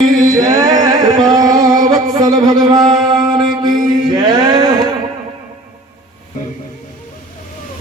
जय वत्सल भगवान की जय।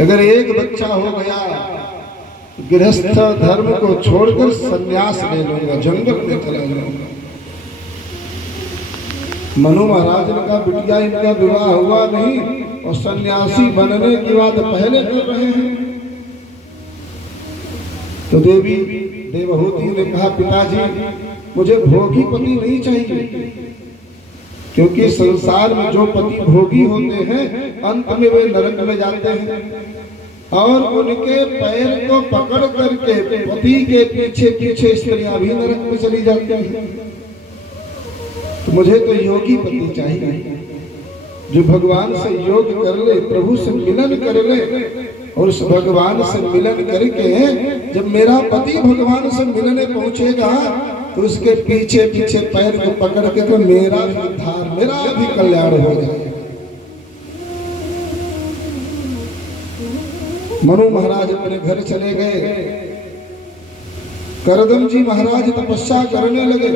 अगर एक बच्चा हो गया गृहस्थ धर्म को छोड़कर संन्यास ले लूंगा, जंगल में चला जाऊंगा। मनु महाराज ने कहा बिटिया इनका विवाह हुआ नहीं और सन्यासी बनने की बात पहले कर रहे हैं। तो देवी देवहूति ने कहा पिताजी मुझे भोगी पति नहीं चाहिए, क्योंकि संसार में जो पति भोगी होते हैं अंत में वे नरक में जाते हैं और उनके पैर को पकड़ करके पति के पीछे पीछे स्त्रियां भी नरक में चली जाती हैं। तो मुझे तो योगी पति चाहिए जो भगवान से योग कर ले, प्रभु से मिलन कर ले और उस भगवान से मिलन करके जब मेरा पति भगवान से मिलने पहुंचेगा तो उसके पीछे पीछे पैर को पकड़ के तो मेरा भी उद्धार, मेरा भी कल्याण हो जाए। मनु महाराज अपने घर चले गए। करदम जी महाराज तपस्या करने लगे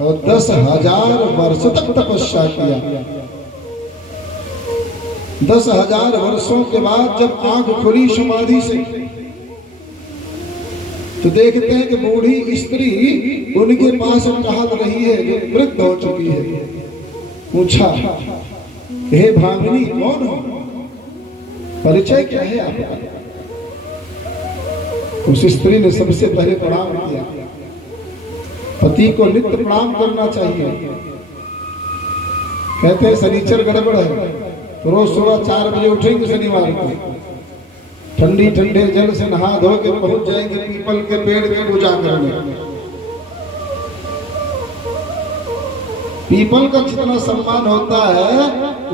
और 10,000 वर्ष तक तपस्या किया। 10,000 वर्षों के बाद जब आंख खुली समाधि से तो देखते हैं कि बूढ़ी स्त्री उनके पास टहल रही है जो वृद्ध हो चुकी है। पूछा हे भामिनी कौन हो, परिचय क्या है आपका? उस स्त्री ने सबसे पहले प्रणाम किया। पति को नित्य प्रणाम करना चाहिए। कहते हैं शनिचर गड़बड़ है तो रोज सुबह 4 बजे उठेंगे शनिवार को, ठंडी ठंडे जल से नहा धो के पहुंच जाएंगे पीपल के पेड़ की पूजा करने। पीपल का जितना सम्मान होता है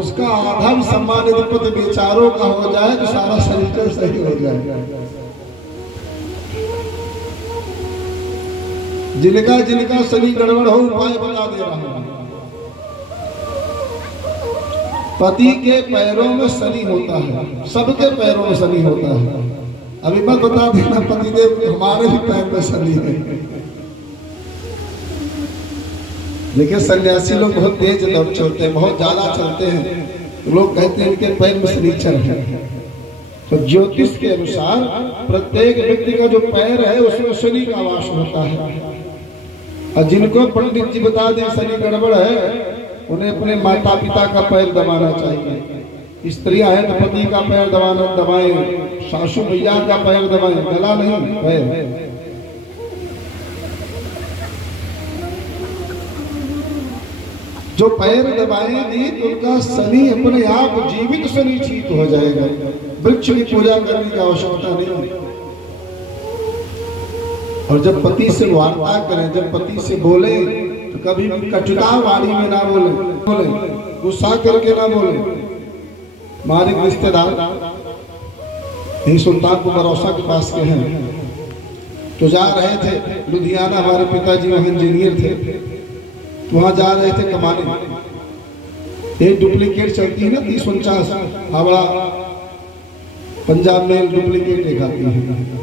उसका आधा भी सम्मान यदि पति बेचारों का हो जाए तो सारा शरीर सही हो जाए। जिनका जिनका शनि गड़बड़ हो उपाय बता दे रहा हूं। पति के पैरों में शनि होता है, सबके पैरों में शनि होता है। अभी मत बता देना पतिदेव हमारे भी पैर में शनि है। देखिए सन्यासी लोग बहुत तेज दौड़ चलते हैं, बहुत ज्यादा चलते हैं। लोग कहते हैं इनके पैर में शनिचर है। तो ज्योतिष के अनुसार प्रत्येक व्यक्ति का जो पैर है उसमें शनि का वास होता है। और जिनको पंडित जी बता दें शनि गड़बड़ है उन्हें अपने माता पिता का पैर दबाना चाहिए। स्त्रियां हैं तो पति का पैर दबाएं, सासू मैया का पैर दबाएं, गला नहीं पैर। जो पैर दबाएंगी तो उनका शनि अपने आप जीवित शनि ठीक हो जाएगा। वृक्ष की पूजा करने की आवश्यकता नहीं। और जब पति से वार्ता करें, जब पति से बोले तो कभी भी कटुता वाणी में ना बोले, गुस्सा करके ना बोले। हमारे रिश्तेदार यही सुल्तानपुर बरौसा के पास के हैं, तो जा रहे थे लुधियाना, हमारे पिताजी वहाँ इंजीनियर थे, तो वहाँ जा रहे थे कमाने। एक डुप्लीकेट चलती है ना 30-49 हावड़ा पंजाब में डुप्लीकेट एक आती है।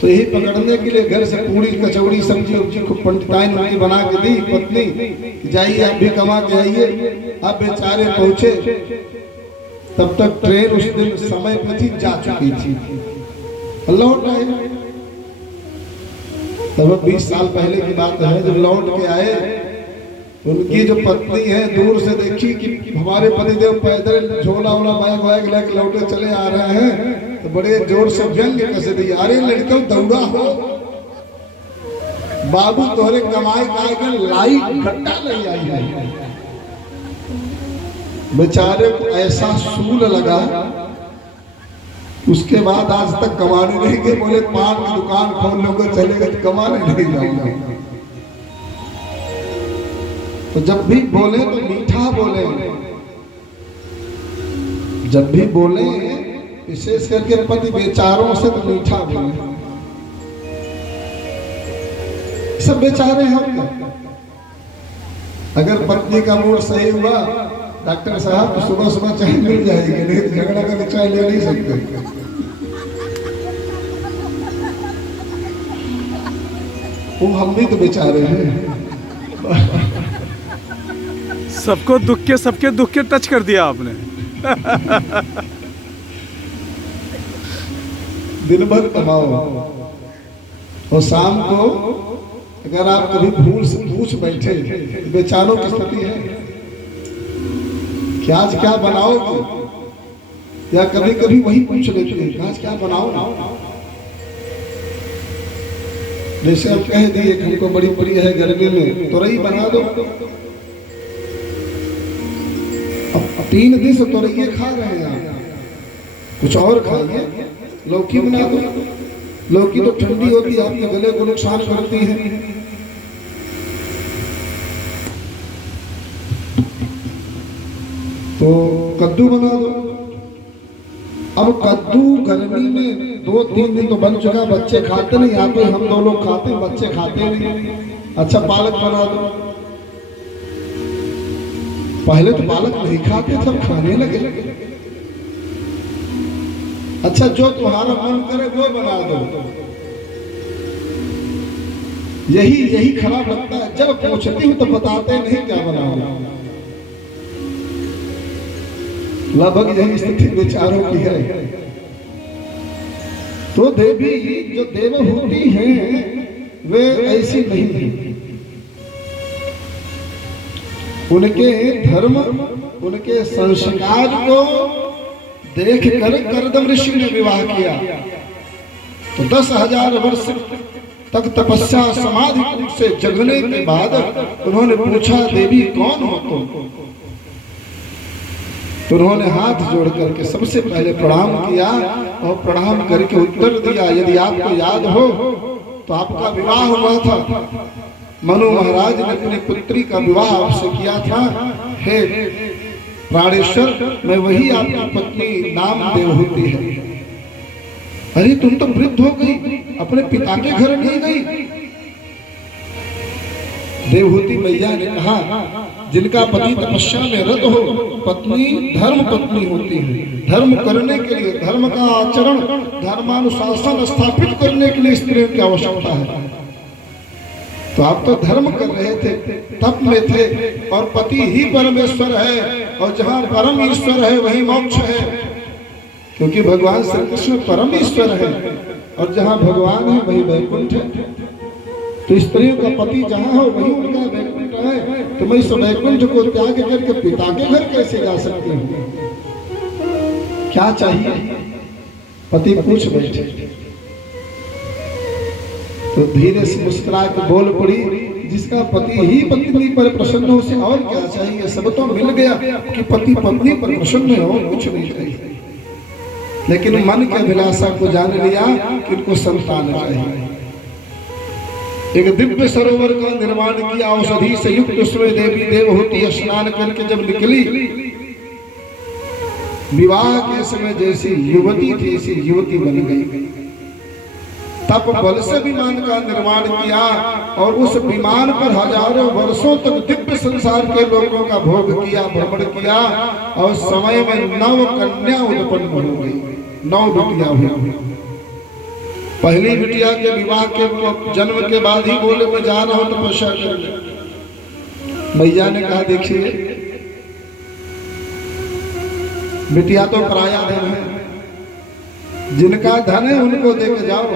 तो यही पकड़ने के लिए घर से पूरी कचौड़ी सब्जी उब्जी खूब पंडिताइन उनकी बना के दी पत्नी, जाइए आप भी कमा के आइए। अब बेचारे पहुंचे तब तक ट्रेन उस दिन समय पे थी, जा चुकी थी। लौट आए तब 20 साल पहले की बात है। जब लौट के आए उनकी जो पत्नी है दूर से देखी कि हमारे पतिदेव पैदल झोला वोला बैग वैग लेके लौटे चले आ रहे हैं, तो बड़े जोर से व्यंग्य कस दिए, अरे लड़कों दौड़ा हो, बाबू तोहरे कमाई खाए का लाइट घट्टा नहीं आई है। बेचारे को ऐसा सूल लगा, उसके बाद आज तक कमाने नहीं गए। बोले पान की दुकान खोल लो चले गए, कमाने नहीं जाऊंगा। तो जब भी बोले तो मीठा बोले, जब भी बोले विशेष करके पति बेचारों से तो मीठा बोले। सब बेचारे हैं। अगर पत्नी का मूड सही हुआ डॉक्टर साहब तो सुबह सुबह चाय मिल जाएगी, नहीं तो झगड़ा करके चाय ले नहीं सकते। वो हम भी तो बेचारे हैं। सबके दुख के टच कर दिया आपने। दिन भर कमाओ और शाम को अगर आप कभी भूल से पूछ बैठे बेचारों की स्थिति है कि आज क्या बनाओगे, या कभी कभी वही पूछ लेते हैं आज क्या बनाओ। जैसे अब कह दिए हमको बड़ी प्रिय है गर्मी में तोरई बना दो, अब 3 दिन से तोरई खा रहे हैं, कुछ और खाइए, लौकी बना दो। लौकी तो ठंडी होती है, आपके गले को नुकसान करती है। तो कद्दू बना दो। अब कद्दू गर्मी में 2-3 दिन तो बन चुका, बच्चे खाते नहीं, यहाँ पे हम 2 लोग खाते हैं, बच्चे खाते नहीं। अच्छा पालक बना दो। पहले तो पालक नहीं खाते थे, अब खाने लगे। अच्छा जो तुम्हारा मन करे वो बना दो। यही खराब लगता है, जब पूछती हूँ तो बताते नहीं क्या बनाओ। लगभग यही स्थिति बेचारों की है। तो देवी जो देवहूति हैं वे ऐसी नहीं है। उनके धर्म, उनके संस्कार को देख कर करदम ऋषि ने विवाह किया। तो 10,000 वर्ष तक तपस्या समाधि से जगने के बाद उन्होंने पूछा देवी कौन हो तुम? तो उन्होंने हाथ जोड़ करके सबसे पहले प्रणाम किया और प्रणाम करके उत्तर दिया, यदि आपको याद हो तो आपका विवाह हुआ था, मनु महाराज ने अपनी पुत्री का विवाह आपसे किया था। हे प्राणेश्वर, मैं वही आपकी पत्नी नाम देवहूति है। अरे तुम तो वृद्ध हो गई, अपने पिता के घर नहीं गई? देवहूति मैया ने कहा, जिनका पति तपस्या में रत हो, पत्नी धर्म पत्नी होती है। धर्म करने के लिए, धर्म का आचरण, धर्मानुशासन स्थापित करने के लिए स्त्रियों की आवश्यकता है। तो आप तो धर्म कर रहे थे, तप में थे, और पति ही परमेश्वर है, और जहाँ परम ईश्वर है वही मोक्ष है, क्योंकि भगवान श्री कृष्ण परम ईश्वर है, और जहाँ भगवान है वही वैकुंठ है। तो स्त्रियों का पति जहाँ हो वही उनका वैकुंठ है। तो मैं इस वैकुंठ को त्याग करके पिता के घर कैसे जा सकती हूँ? क्या चाहिए? पति पूछ बैठे। तो धीरे से मुस्कुरा के बोल पड़ी, जिसका पति ही पत्नी पर प्रसन्न हो, उसे और क्या चाहिए? सब तो मिल गया कि पति पत्नी पर प्रसन्न है, और कुछ नहीं चाहिए। लेकिन मन के अभिलाषा को जान लिया कि उनको संतान चाहिए। एक दिव्य सरोवर का निर्माण किया, औषधि से युक्त उसमें देवी देवहूति स्नान करके जब निकली, विवाह के समय जैसी युवती थी ऐसी युवती बन गई। तप बल से विमान का निर्माण किया, और उस विमान पर हजारों वर्षों तक दिव्य संसार के लोगों का भोग किया, भ्रमण किया, और समय में 9 कन्या उत्पन्न हो गई, 9 बेटियां हुई। पहली बिटिया के विवाह के जन्म के बाद ही बोले मैं जा रहा हूं तपस्या करने। मैया ने कहा देखिए, बिटिया तो पराया धन है, जिनका धन है उनको देकर जाओ।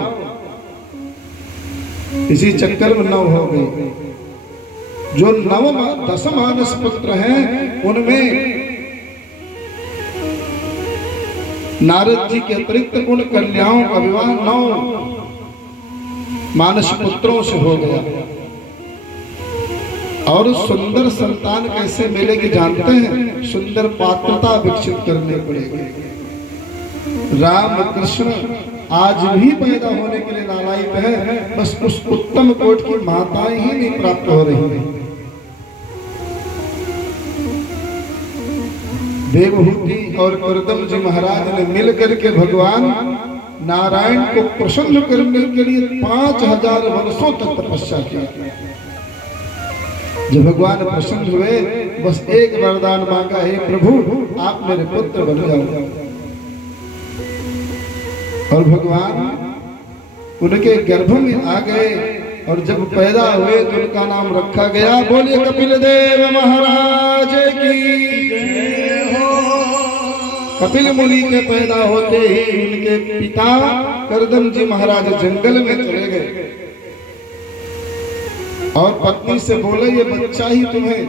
इसी चक्कर में 9 हो गई। जो 10 मानस पुत्र हैं उनमें नारद जी के अतिरिक्त उन कन्याओं का विवाह 9 मानस पुत्रों से हो गया। और सुंदर संतान कैसे मिलेगी जानते हैं? सुंदर पात्रता विकसित करने पड़ेगी। राम कृष्ण आज भी पैदा होने के लिए लालायित है, बस उस उत्तम कोट की माताएं ही नहीं प्राप्त हो रही हैं। देवहूति और करदम जी महाराज ने मिल करके भगवान नारायण को प्रसन्न करने के लिए 5000 वर्षों तक तपस्या की। जब भगवान प्रसन्न हुए, बस एक वरदान मांगा, हे प्रभु आप मेरे पुत्र बन जाओ। और भगवान उनके गर्भ में आ गए। और जब पैदा हुए तो उनका नाम रखा गया, बोलिए कपिल देव महाराज की जय हो। कपिल मुनि के पैदा होते ही उनके पिता करदम जी महाराज जंगल में चले गए और पत्नी से बोले ये बच्चा ही तुम्हें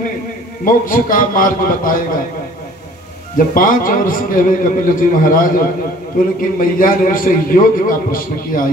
मोक्ष का मार्ग बताएगा। जब 5 वर्ष के हुए कपिल जी महाराज तो उनकी मैया ने उनसे योग का प्रश्न किया।